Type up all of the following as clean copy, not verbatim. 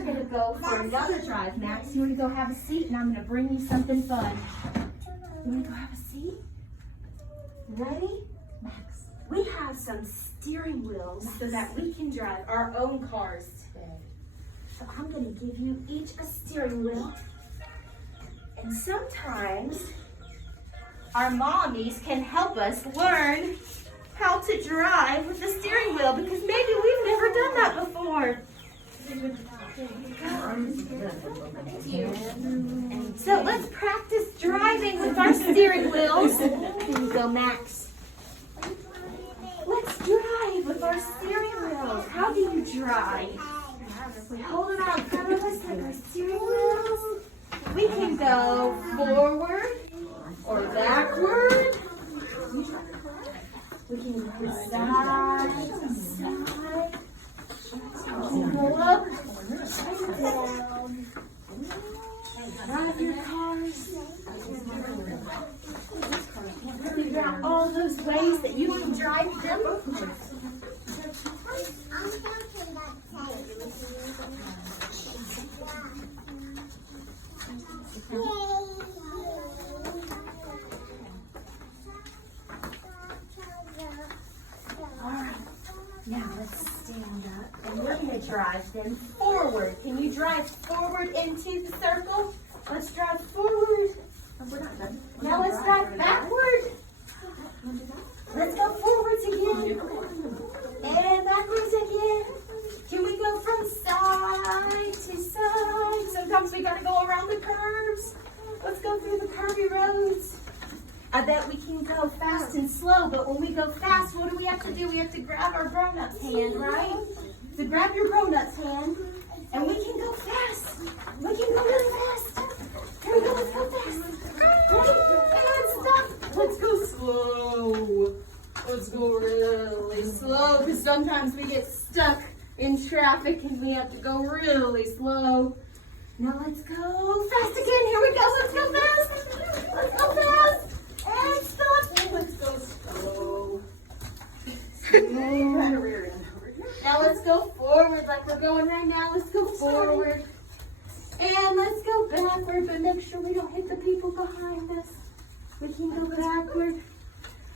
are going to go for another drive, Max. You want to go have a seat, and I'm going to bring you something fun. You want to go have a seat? Ready? Max, we have some steering wheels so that we can drive our own cars today. So I'm going to give you each a steering wheel. And sometimes our mommies can help us learn how to drive with the steering wheel because maybe we've never done that before. So let's practice driving with our steering wheels. Here you go, Max. Let's drive with our steering wheels. How do you drive? We hold it out front of us like our steering wheels. We can go forward or backward. We can go side to side. We can go up and down. Drive your cars. Figure out all those ways that you can drive them. Alright, now let's stand up and we're going to drive them forward. Can you drive forward into the circle? Let's drive forward. We're not done. Now let's drive backward. Let's go forwards again. And backwards again. Can we go from side to side? Sometimes we gotta go around the curves. Let's go through the curvy roads. I bet we can go fast and slow, but when we go fast, what do we have to do? We have to grab our grown-up's hand, right? So grab your grown-up's hand, and we can go fast. We can go really fast. Here we go, let's go fast. Ready? And stop. Let's go slow. Let's go really slow, because sometimes we get stuck in traffic and we have to go really slow. Now let's go fast again. Here we go. Let's go fast. Let's go fast. And stop. Let's go slow. Now let's go forward like we're going right now. Let's go forward. And let's go backward, but make sure we don't hit the people behind us. We can go backward.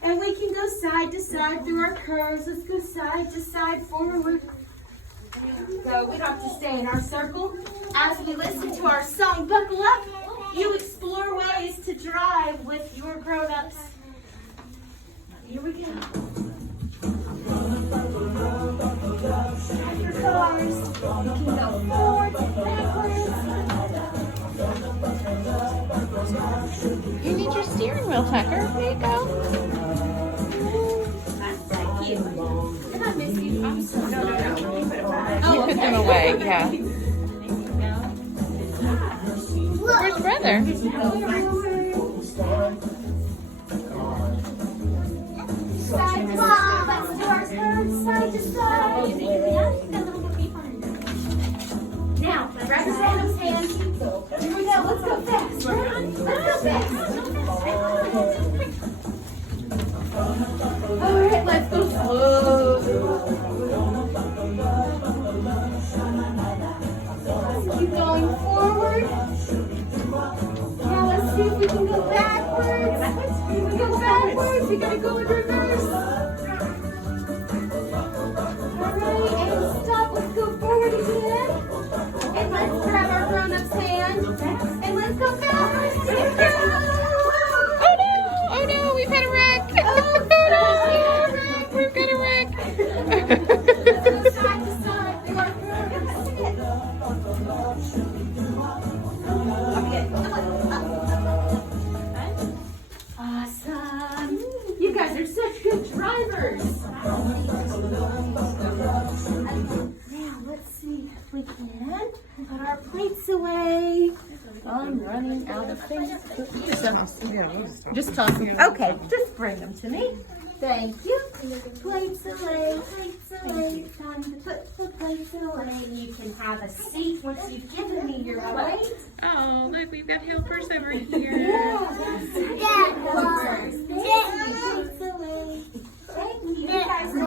And we can go side to side through our curves. Let's go side to side forward. So we don't have to stay in our circle. As we listen to our song, buckle up. You explore ways to drive with your grown-ups. Here we go. Drive your cars. You can go forward and backwards. You need your steering wheel, Tucker. There you go. Thank you. Did I miss you? I'm sorry. No. You put them away, yeah. Where's brother? Side to side, let's do our curves, side to side. Now, grab your grown-up's hand. Here we go, let's go fast. Let's go fast. Alright, let's go slow. Let's keep going forward. Now let's see if we can go backwards. We go backwards, we gotta go in reverse. Alright, and stop. Let's go forward again. And let's grab our grown-up's hand. And let's go backwards. Here we go. Oh no! Oh no! We've had a wreck! Oh no! We've got a wreck! Let's go side to side through our curves. Awesome. You guys are such good drivers. Now let's see if we can put our plates away. I'm running out of things. Just toss them. Okay, just bring them to me. Thank you. Plates away, plates away. Time to put the plates away. You can have a seat once you've given me your plate. Oh, look, we've got helpers over here. Yeah,